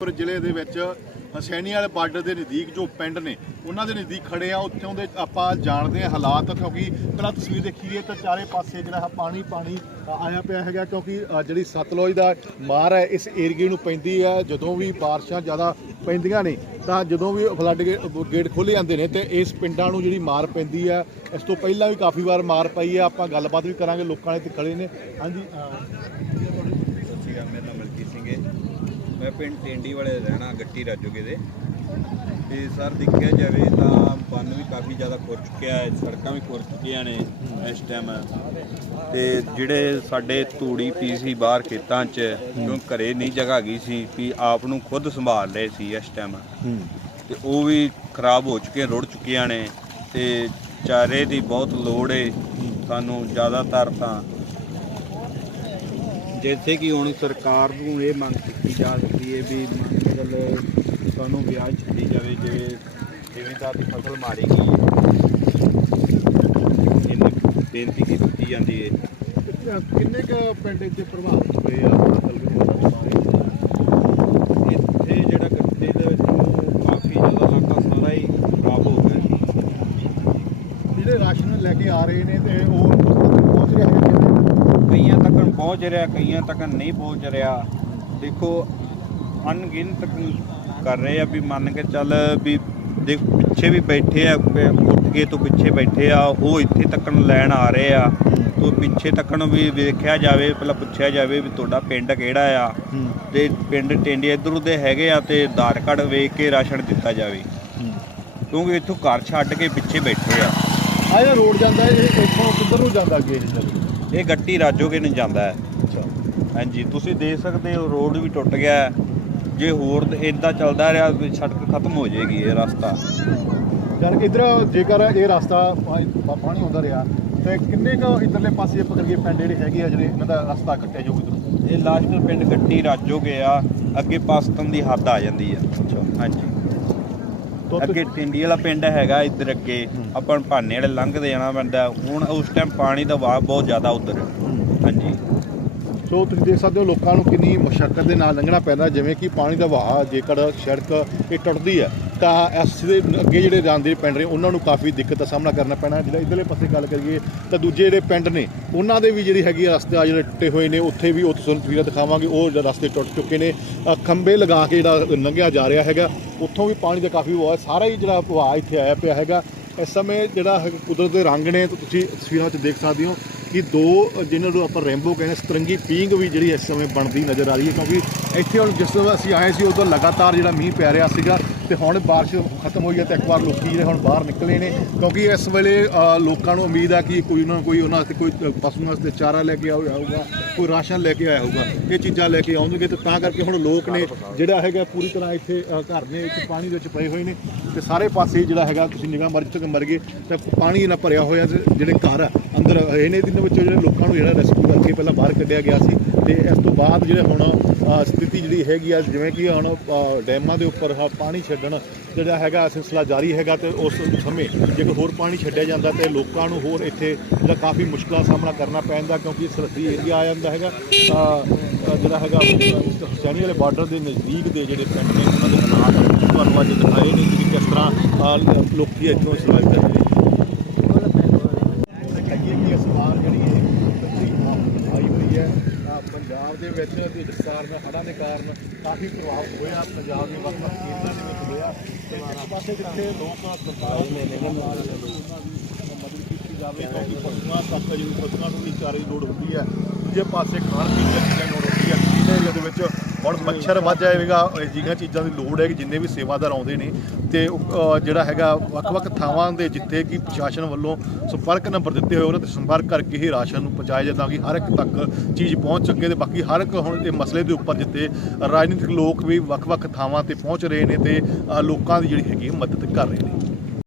ਫਿਰੋਜ਼ਪੁਰ ਜ਼ਿਲ੍ਹੇ ਦੇ ਵਿੱਚ ਹਸੈਨੀ ਵਾਲੇ ਬਾਰਡਰ ਦੇ ਨਜ਼ਦੀਕ ਜੋ ਪਿੰਡ ਨੇ ਉਹਨਾਂ ਦੇ ਨਜ਼ਦੀਕ ਖੜੇ ਆ। ਉੱਥੋਂ ਦੇ ਆਪਾਂ ਜਾਣਦੇ ਆ ਹਾਲਾਤ ਕਿਉਂਕਿ ਪਹਿਲਾਂ ਤਸਵੀਰ ਦੇਖੀਏ ਤਾਂ ਚਾਰੇ ਪਾਸੇ ਜਿਹੜਾ ਹੈ ਪਾਣੀ ਪਾਣੀ ਆਇਆ ਪਿਆ ਹੈਗਾ ਕਿਉਂਕਿ ਜਿਹੜੀ ਸਤਲੁਜ ਦਾ ਮਾਰ ਹੈ ਇਸ ਏਰੀਏ ਨੂੰ ਪੈਂਦੀ ਹੈ। ਜਦੋਂ ਵੀ ਬਾਰਿਸ਼ਾਂ ਜ਼ਿਆਦਾ ਪੈਂਦੀਆਂ ਨੇ ਤਾਂ ਜਦੋਂ ਵੀ ਫਲੱਡ ਗੇਟ ਖੋਲ੍ਹੇ ਜਾਂਦੇ ਨੇ ਤੇ ਇਸ ਪਿੰਡਾਂ ਨੂੰ ਜਿਹੜੀ ਮਾਰ ਪੈਂਦੀ ਹੈ ਇਸ ਤੋਂ ਪਹਿਲਾਂ ਵੀ ਕਾਫੀ ਵਾਰ ਮਾਰ ਪਈ ਹੈ। ਆਪਾਂ ਗੱਲਬਾਤ ਵੀ ਕਰਾਂਗੇ ਲੋਕਾਂ ਨੇ ਤੇ ਖੜੇ ਨੇ। ਹਾਂਜੀ ਅ, ਸਤਿ ਸ਼੍ਰੀ ਮੇਰਾ ਨਾਮ ਮਲਕੀਤ ਸਿੰਘ ਹੈ। ਮੈਂ ਪਿੰਡ ਟੇਂਡੀ ਵਾਲੇ ਰਹਿਣਾ, ਗੱਟੀ ਰਾਜੋਗੇ ਦੇ। ਤੇ ਸਰ, ਦੇਖਿਆ ਜਾਵੇ ਤਾਂ ਬੰਨ ਵੀ ਕਾਫੀ ਜ਼ਿਆਦਾ ਖੁਰ ਚੁੱਕਿਆ ਹੈ, ਸੜਕਾਂ ਵੀ ਖੁਰ ਚੁੱਕੀਆਂ ਨੇ ਇਸ ਟਾਈਮ ਤੇ ਜਿਹੜੇ ਸਾਡੇ ਤੂੜੀ ਪੀ ਸੀ ਬਾਹਰ ਖੇਤਾਂ 'ਚ, ਕਿਉਂ ਘਰੇ ਨਹੀਂ ਜਗ੍ਹਾ ਗਈ ਸੀ ਵੀ ਆਪ ਨੂੰ ਖੁਦ ਸੰਭਾਲ ਲਏ ਸੀ ਇਸ ਟਾਈਮ ਤੇ ਉਹ ਵੀ ਖਰਾਬ ਹੋ ਚੁੱਕੇ, ਰੁੜ ਚੁੱਕੀਆਂ ਨੇ। ਤੇ ਚਾਰੇ ਦੀ ਬਹੁਤ ਲੋੜ ਏ, ਸਾਨੂੰ ਜ਼ਿਆਦਾਤਰ ਤਾਂ ਜਿੱਥੇ ਕਿ ਹੁਣ ਸਰਕਾਰ ਨੂੰ ਇਹ ਮੰਗ ਕੀਤੀ ਜਾ ਸਕਦੀ ਹੈ ਵੀ ਮਤਲਬ ਸਾਨੂੰ ਵਿਆਜ ਦਿੱਤੀ ਜਾਵੇ ਜੇ ਜ਼ਿਮੀਂਦਾਰ ਦੀ ਫਸਲ ਮਾਰੀ ਗਈ ਇਹਨੂੰ ਬੇਨਤੀ ਕੀਤੀ ਜਾਂਦੀ ਹੈ? ਕਿੰਨੇ ਕ ਪਿੰਡ ਇੱਥੇ ਪ੍ਰਭਾਵਿਤ ਹੋਏ ਆ? ਫਸਲ ਦੇ ਇੱਥੇ ਜਿਹੜਾ ਗੱਡੇ ਦੇ ਵਿੱਚ ਕਾਫੀ ਜ਼ਿਆਦਾ ਇਲਾਕਾ ਸਾਰਾ ਹੀ ਖਰਾਬ ਹੋ ਗਿਆ ਜਿਹੜੇ ਰਾਸ਼ਨ ਲੈ ਕੇ ਆ ਰਹੇ ਨੇ ਤੇ ਉਹ ਪਹੁੰਚ ਰਹੇ ਹੈਗੇ ਕਈਆਂ ਤੱਕ ਪਹੁੰਚ ਰਿਹਾ ਕਈਆਂ ਤੱਕ ਨਹੀਂ ਪਹੁੰਚ ਰਿਹਾ। ਦੇਖੋ ਅਣਗਿਣਤ ਕਰ ਰਹੇ ਆ ਵੀ ਮੰਨ ਕੇ ਚੱਲ ਵੀ ਦੇਖ ਪਿੱਛੇ ਵੀ ਬੈਠੇ ਆ ਉੱਠ ਕੇ ਤੋਂ ਪਿੱਛੇ ਬੈਠੇ ਆ ਉਹ ਇੱਥੇ ਤੱਕਣ ਲੈਣ ਆ ਰਹੇ ਆ। ਤੋਂ ਪਿੱਛੇ ਤੱਕਣ ਵੀ ਵੇਖਿਆ ਜਾਵੇ ਪਹਿਲਾਂ ਪੁੱਛਿਆ ਜਾਵੇ ਵੀ ਤੁਹਾਡਾ ਪਿੰਡ ਕਿਹੜਾ ਆ? ਤੇ ਪਿੰਡ ਟੇਂਡੀ ਇਧਰ ਦੇ ਹੈਗੇ ਆ ਤੇ ਆਧਾਰ ਕਾਰਡ ਵੇਖ ਕੇ ਰਾਸ਼ਨ ਦਿੱਤਾ ਜਾਵੇ। ਕਿਉਂਕਿ ਇੱਥੋਂ ਘਰ ਛੱਡ ਕੇ ਪਿੱਛੇ ਬੈਠੇ ਆ। ਆ ਜਿਹੜਾ ਰੋਡ ਜਾਂਦਾ ਇਹ ਇੱਥੋਂ ਕਿੱਧਰ ਨੂੰ ਜਾਂਦਾ ਅੱਗੇ? ਇਹ ਗੱਟੀ ਰਾਜੋਗੇ ਨੂੰ ਜਾਂਦਾ ਹੈ। ਅੱਛਾ। ਹਾਂਜੀ ਤੁਸੀਂ ਦੇਖ ਸਕਦੇ ਹੋ ਰੋਡ ਵੀ ਟੁੱਟ ਗਿਆ। ਜੇ ਹੋਰ ਇਦਾਂ ਚੱਲਦਾ ਰਿਹਾ ਸੜਕ ਖਤਮ ਹੋ ਜਾਏਗੀ ਇਹ ਰਸਤਾ। ਯਾਰ ਇਧਰ ਜੇਕਰ ਇਹ ਰਸਤਾ ਪਾਣੀ ਆਉਂਦਾ ਰਿਹਾ ਤੇ ਕਿੰਨੇ ਕ ਇਧਰਲੇ ਪਾਸੇ ਆਪਾਂ ਕਰੀਏ ਪਿੰਡ ਜਿਹੜੇ ਹੈਗੇ ਆ ਜਿਹੜੇ ਇਹਨਾਂ ਦਾ ਰਸਤਾ ਕੱਟਿਆ ਜਾਊ ਇਧਰ? ਇਹ ਲਾਸਟ ਪਿੰਡ ਗੱਟੀ ਰਾਜੋਗੇ ਆ ਅੱਗੇ ਪਾਕਿਸਤਾਨ ਦੀ ਹੱਦ ਆ ਜਾਂਦੀ ਆ। ਅੱਛਾ। ਹਾਂਜੀ। ਅੱਗੇ ਟਿੰਡੀ ਵਾਲਾ ਪਿੰਡ ਹੈਗਾ ਇੱਧਰ ਅੱਗੇ ਆਪਾਂ ਭਾਨੇ ਵਾਲੇ ਲੰਘਦੇ ਜਾਣਾ ਪੈਂਦਾ। ਹੁਣ ਉਸ ਟਾਈਮ ਪਾਣੀ ਦਾ ਵਹਾਅ ਬਹੁਤ ਜ਼ਿਆਦਾ ਉੱਧਰ। ਹਾਂਜੀ। ਸੋ ਤੁਸੀਂ ਦੇਖ ਸਕਦੇ ਹੋ ਲੋਕਾਂ ਨੂੰ ਕਿੰਨੀ ਮੁਸ਼ਕਲ ਦੇ ਨਾਲ ਲੰਘਣਾ ਪੈਂਦਾ ਜਿਵੇਂ ਕਿ ਪਾਣੀ ਦਾ ਵਹਾਅ ਜੇਕਰ ਸੜਕ ਇਹ ਟੁੱਟਦੀ ਹੈ। ਤਾਂ ਇਸ ਦੇ ਅੱਗੇ ਜਿਹੜੇ ਜਾਂਦੇ ਪਿੰਡ ਨੇ ਉਹਨਾਂ ਨੂੰ ਕਾਫੀ ਦਿੱਕਤ ਦਾ ਸਾਹਮਣਾ ਕਰਨਾ ਪੈਣਾ ਜਿਹੜਾ ਇਧਰਲੇ ਪਾਸੇ ਗੱਲ ਕਰੀਏ ਤਾਂ ਦੂਜੇ ਜਿਹੜੇ ਪਿੰਡ ਨੇ ਉਹਨਾਂ ਦੇ ਵੀ ਜਿਹੜੀ ਹੈਗੀ ਆ ਰਸਤੇ ਆ ਜਿਹੜੇ ਟੁੱਟੇ ਹੋਏ ਨੇ ਉੱਥੇ ਵੀ ਉਹ ਤੁਹਾਨੂੰ ਤਸਵੀਰਾਂ ਦਿਖਾਵਾਂਗੇ। ਉਹ ਰਸਤੇ ਟੁੱਟ ਚੁੱਕੇ ਨੇ। ਅ, ਖੰਭੇ ਲਗਾ ਕੇ ਜਿਹੜਾ ਲੰਘਿਆ ਜਾ ਰਿਹਾ ਹੈਗਾ। ਉੱਥੋਂ ਵੀ ਪਾਣੀ ਦਾ ਕਾਫੀ ਵਹਾਅ ਸਾਰਾ ਹੀ ਜਿਹੜਾ ਵਹਾਅ ਇੱਥੇ ਆਇਆ ਪਿਆ ਹੈਗਾ। ਇਸ ਸਮੇਂ ਜਿਹੜਾ ਹੈ ਕੁਦਰਤ ਦੇ ਰੰਗ ਨੇ ਤੁਸੀਂ ਤਸਵੀਰਾਂ 'ਚ ਦੇਖ ਸਕਦੇ ਹੋ ਕਿ ਦੋ ਜਿਹਨਾਂ ਨੂੰ ਆਪਾਂ ਰੈਂਬੋ ਕਹਿੰਦੇ ਸਤਰੰਗੀ ਪੀਂਗ ਵੀ ਜਿਹੜੀ ਇਸ ਸਮੇਂ ਬਣਦੀ ਨਜ਼ਰ ਆ ਰਹੀ ਹੈ। ਕਿਉਂਕਿ ਇੱਥੇ ਹੁਣ ਜਿਸ ਤਰ੍ਹਾਂ ਅਸੀਂ ਆਏ ਸੀ, ਉਦੋਂ ਲਗਾਤਾਰ ਜਿਹੜਾ ਮੀਂਹ ਪੈ ਰਿਹਾ ਸੀਗਾ ਤੇ ਹੁਣ ਬਾਰਿਸ਼ ਖਤਮ ਹੋਈ ਹੈ ਤੇ ਇੱਕ ਵਾਰ ਲੋਕੀ ਜਿਹੜੇ ਹੁਣ ਬਾਹਰ ਨਿਕਲੇ ਨੇ। ਕਿਉਂਕਿ ਇਸ ਵੇਲੇ ਲੋਕਾਂ ਨੂੰ ਉਮੀਦ ਆ ਕਿ ਕੋਈ ਨਾ ਕੋਈ ਉਹਨਾਂ 'ਤੇ ਕੋਈ ਪਸ਼ੂਆਂ ਵਾਸਤੇ ਚਾਰਾ ਲੈ ਕੇ ਆਇਆ ਹੋਊਗਾ, ਕੋਈ ਰਾਸ਼ਨ ਲੈ ਕੇ ਆਇਆ ਹੋਊਗਾ, ਇਹ ਚੀਜ਼ਾਂ ਲੈ ਕੇ ਆਉਣਗੇ ਤੇ ਤਾਂ ਕਰਕੇ ਹੁਣ ਲੋਕ ਨੇ ਜਿਹੜਾ ਹੈਗਾ ਪੂਰੀ ਤਰ੍ਹਾਂ ਇੱਥੇ ਘਰ ਨੇ, ਇੱਥੇ ਪਾਣੀ ਦੇ ਵਿੱਚ ਪਏ ਹੋਏ ਨੇ ਤੇ ਸਾਰੇ ਪਾਸੇ ਜਿਹੜਾ ਹੈਗਾ ਤੁਸੀਂ ਨਿਗਾਹ ਮਰਜ਼ ਜਿੱਥੇ ਤੱਕ ਮਰ ਗਏ, ਤਾਂ ਪਾਣੀ ਇਹਨਾਂ ਭਰਿਆ ਹੋਇਆ ਜਿਹੜੇ ਘਰ ਅੰਦਰ ਇਹਨੇ ਦਿਨਾਂ ਵਿੱਚੋਂ ਜਿਹੜੇ ਲੋਕਾਂ ਨੂੰ ਜਿਹੜਾ ਰੈਸਕਿਊ ਕਰਕੇ ਪਹਿਲਾਂ ਬਾਹਰ ਕੱਢਿਆ ਗਿਆ ਸੀ ਤੇ ਇਸ ਤੋਂ ਬਾਅਦ ਜਿਹੜੇ ਹੁਣ ਸਥਿਤੀ ਜਿਹੜੀ ਹੈਗੀ ਆ ਜਿਵੇਂ ਕਿ ਹੁਣ ਡੈਮਾਂ ਦੇ ਉੱਪਰ ਪਾਣੀ ਛੱਡਣ ਜਿਹੜਾ ਹੈਗਾ ਸਿਲਸਿਲਾ ਜਾਰੀ ਹੈਗਾ ਤੇ ਉਸ ਸਮੇਂ ਜੇਕਰ ਹੋਰ ਪਾਣੀ ਛੱਡਿਆ ਜਾਂਦਾ ਤੇ ਲੋਕਾਂ ਨੂੰ ਹੋਰ ਇੱਥੇ ਜਿਹੜਾ ਕਾਫੀ ਮੁਸ਼ਕਲਾਂ ਦਾ ਸਾਹਮਣਾ ਕਰਨਾ ਪੈਂਦਾ ਕਿਉਂਕਿ ਸਰਹੱਦੀ ਏਰੀਆ ਆ ਜਾਂਦਾ ਹੈਗਾ ਜਿਹੜਾ ਹੈਗਾ ਹੁਸੈਨੀ ਵਾਲੇ ਬਾਰਡਰ ਦੇ ਨਜ਼ਦੀਕ ਦੇ ਜਿਹੜੇ ਪਿੰਡ ਨੇ ਉਹਨਾਂ ਦੇ ਹਾਲਾਤ ਤੁਹਾਨੂੰ ਅੱਜ ਦਿਖਾਏ ਨੇ ਕਿ ਕਿਸ ਤਰ੍ਹਾਂ ਅ, ਲੋਕੀ ਇੱਥੋਂ ਸਰਵਾਈਵ ਕਰ ਰਹੇ ਨੇ ਦਿਖਾਈਏ ਕਿ ਇਸ ਵਾਰ ਜਿਹੜੀ ਇਹ ਬੱਤੀ ਆਈ ਹੋਈ ਹੈ ਅ, ਪੰਜਾਬ ਦੇ ਵਿੱਚ ਤੇ ਕਾਰਨ ਹੜ੍ਹਾਂ ਦੇ ਕਾਰਨ ਕਾਫੀ ਪ੍ਰਭਾਵ ਹੋਇਆ, ਪੰਜਾਬ ਦੇ ਵੱਖ ਵੱਖ ਖੇਤਰਾਂ ਦੇ ਵਿੱਚ ਹੋਇਆ। ਤੇ ਇਸ ਪਾਸੇ ਜਿੱਥੇ ਲੋਕ ਸਰਕਾਰ ਨੇ ਨਿਗਮ ਮਦਦ ਕੀਤੀ ਜਾਵੇ, ਕਿਉਂਕਿ ਪਸ਼ੂਆਂ ਤੱਕ ਜਿਹੜੀ ਪਸ਼ੂਆਂ ਨੂੰ ਵੀ ਚਾਰੇ ਲੋੜ ਹੁੰਦੀ ਹੈ। ਦੂਜੇ ਪਾਸੇ ਖਾਣ ਪੀਣ ਦੀ ਲੋੜ ਹੁੰਦੀ ਹੈ। ਇਸ ਵਿੱਚ ਹੁਣ ਮੱਛਰ ਵੱਧ ਜਾਏਗਾ ਇਹ ਜਿਹੀਆਂ ਚੀਜ਼ਾਂ ਦੀ ਲੋੜ ਹੈ ਕਿ ਜਿੰਨੇ ਵੀ ਸੇਵਾਦਾਰ ਆਉਂਦੇ ਨੇ ਤੇ ਉਹ, ਜਿਹੜਾ ਹੈਗਾ ਵੱਖ-ਵੱਖ ਥਾਵਾਂ ਦੇ ਜਿੱਥੇ ਕਿ ਪ੍ਰਸ਼ਾਸਨ ਵੱਲੋਂ ਸੰਪਰਕ ਨੰਬਰ ਦਿੱਤੇ ਹੋਏ ਉਹਨਾਂ ਤੇ ਸੰਪਰਕ ਕਰਕੇ ਹੀ ਰਾਸ਼ਨ ਨੂੰ ਪਹੁੰਚਾਇਆ ਜਾਂਦਾ ਕਿ ਹਰ ਇੱਕ ਤੱਕ ਚੀਜ਼ ਪਹੁੰਚ ਸਕੇ ਤੇ ਬਾਕੀ ਹਰ ਇੱਕ ਹੁਣ ਇਹ ਮਸਲੇ ਦੇ ਉੱਪਰ ਜਿੱਥੇ ਰਾਜਨੀਤਿਕ ਲੋਕ ਵੀ ਵੱਖ-ਵੱਖ ਥਾਵਾਂ ਤੇ ਪਹੁੰਚ ਰਹੇ ਨੇ ਤੇ ਅ, ਲੋਕਾਂ ਦੀ ਜਿਹੜੀ ਹੈਗੀ ਹੈ ਮਦਦ ਕਰ ਰਹੇ ਨੇ।